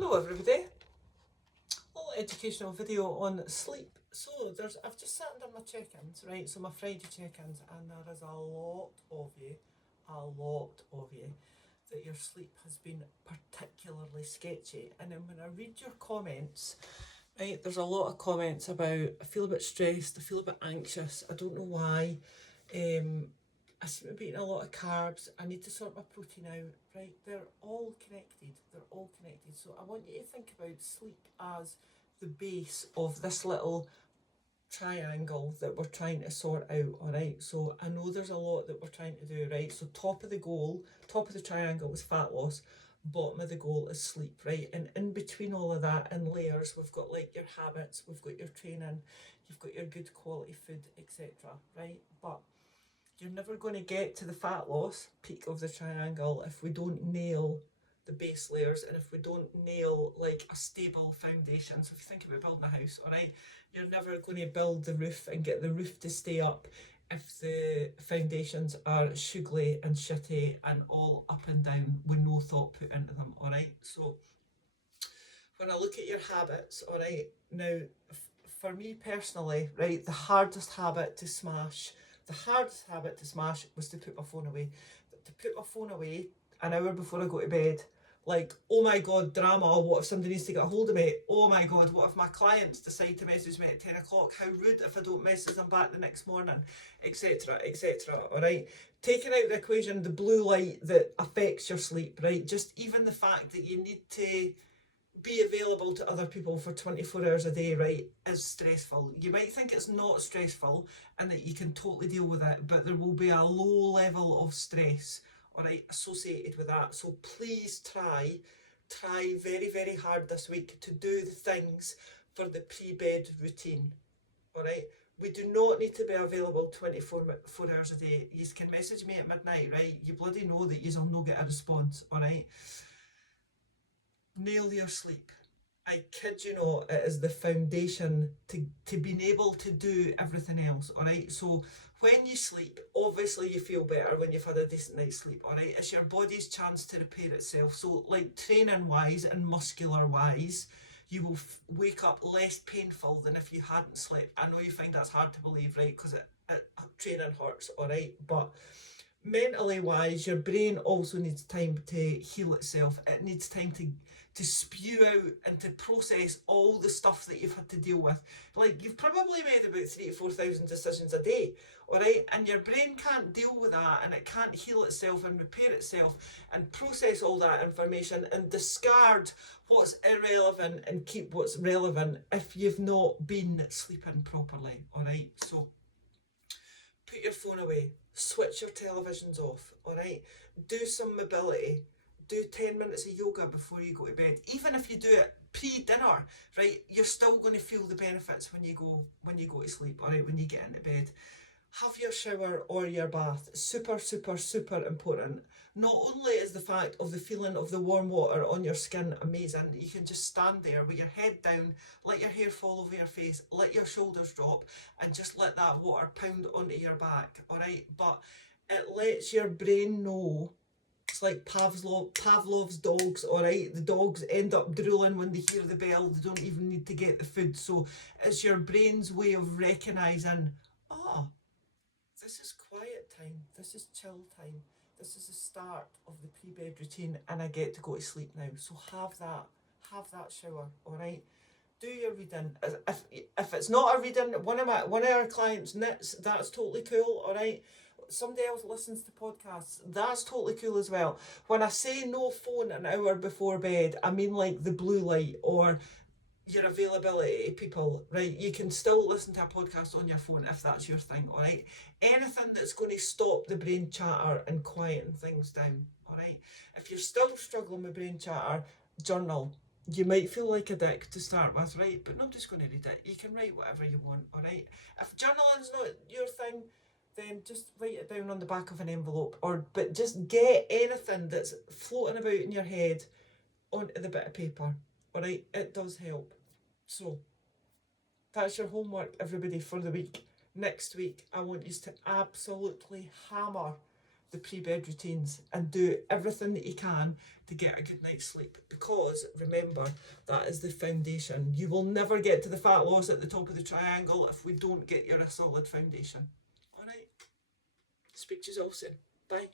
Hello everybody, a little educational video on sleep. So I've just sat and done my check-ins, right, so my Friday check-ins, and there is a lot of you that your sleep has been particularly sketchy. And then when I read your comments, right, there's a lot of comments about I feel a bit stressed, I feel a bit anxious, I don't know why, I seem to be eating a lot of carbs, I need to sort my protein out, right? They're all connected. So I want you to think about sleep as the base of this little triangle that we're trying to sort out, all right? So I know there's a lot that we're trying to do, right? So top of the triangle is fat loss, bottom of the goal is sleep, right? And in between all of that, in layers, we've got like your habits, we've got your training, you've got your good quality food, etc., right? But you're never going to get to the fat loss peak of the triangle if we don't nail the base layers and if we don't nail like a stable foundation. So if you think about building a house, all right, you're never going to build the roof and get the roof to stay up if the foundations are shugly and shitty and all up and down with no thought put into them, all right? So when I look at your habits, all right, now for me personally, right, the hardest habit to smash was to put my phone away. To put my phone away an hour before I go to bed. Like, oh my God, drama, what if somebody needs to get a hold of me? Oh my God, what if my clients decide to message me at 10 o'clock? How rude if I don't message them back the next morning, etc., etc., all right? Taking out the equation, the blue light that affects your sleep, right? Just even the fact that you need to be available to other people for 24 hours a day, right, is stressful. You might think it's not stressful and that you can totally deal with it, but there will be a low level of stress, all right, associated with that. So please try very, very hard this week to do the things for the pre-bed routine, all right? We do not need to be available 24 hours a day. You can message me at midnight, right? You bloody know that you'll not get a response, all right? Nail your sleep. I kid you not, it is the foundation to being able to do everything else, all right? So when you sleep, obviously you feel better when you've had a decent night's sleep, all right? It's your body's chance to repair itself. So like training wise and muscular wise, you will wake up less painful than if you hadn't slept. I know you find that's hard to believe, right? Because training hurts, all right? But mentally wise, your brain also needs time to heal itself. It needs time to spew out and to process all the stuff that you've had to deal with. Like, you've probably made about 3,000 to 4,000 decisions a day, all right? And your brain can't deal with that, and it can't heal itself and repair itself and process all that information and discard what's irrelevant and keep what's relevant if you've not been sleeping properly, all right? So put your phone away, switch your televisions off, all right? Do some mobility, do 10 minutes of yoga before you go to bed. Even if you do it pre-dinner, right, you're still going to feel the benefits when you go to sleep, all right, when you get into bed. Have your shower or your bath. Super, super, super important. Not only is the fact of the feeling of the warm water on your skin amazing, you can just stand there with your head down, let your hair fall over your face, let your shoulders drop, and just let that water pound onto your back, all right? But it lets your brain know. It's like Pavlov's dogs, all right? The dogs end up drooling when they hear the bell. They don't even need to get the food. So it's your brain's way of recognising, this is quiet time, this is chill time, this is the start of the pre-bed routine, and I get to go to sleep now. So have that shower, all right? Do your reading. If it's not a reading, one of our clients knits, that's totally cool, all right? Somebody else listens to podcasts, that's totally cool as well. When I say no phone an hour before bed, I mean like the blue light or your availability, people, right? You can still listen to a podcast on your phone if that's your thing, all right? Anything that's going to stop the brain chatter and quieten things down, all right? If you're still struggling with brain chatter, journal. You might feel like a dick to start with, right? But nobody's going to read it. You can write whatever you want, all right? If journaling's not your thing, then just write it down on the back of an envelope, but just get anything that's floating about in your head onto the bit of paper, all right? It does help. So that's your homework, everybody, for the week. Next week, I want you to absolutely hammer the pre-bed routines and do everything that you can to get a good night's sleep, because remember, that is the foundation. You will never get to the fat loss at the top of the triangle if we don't get you a solid foundation. All right, speak to you all soon. Bye.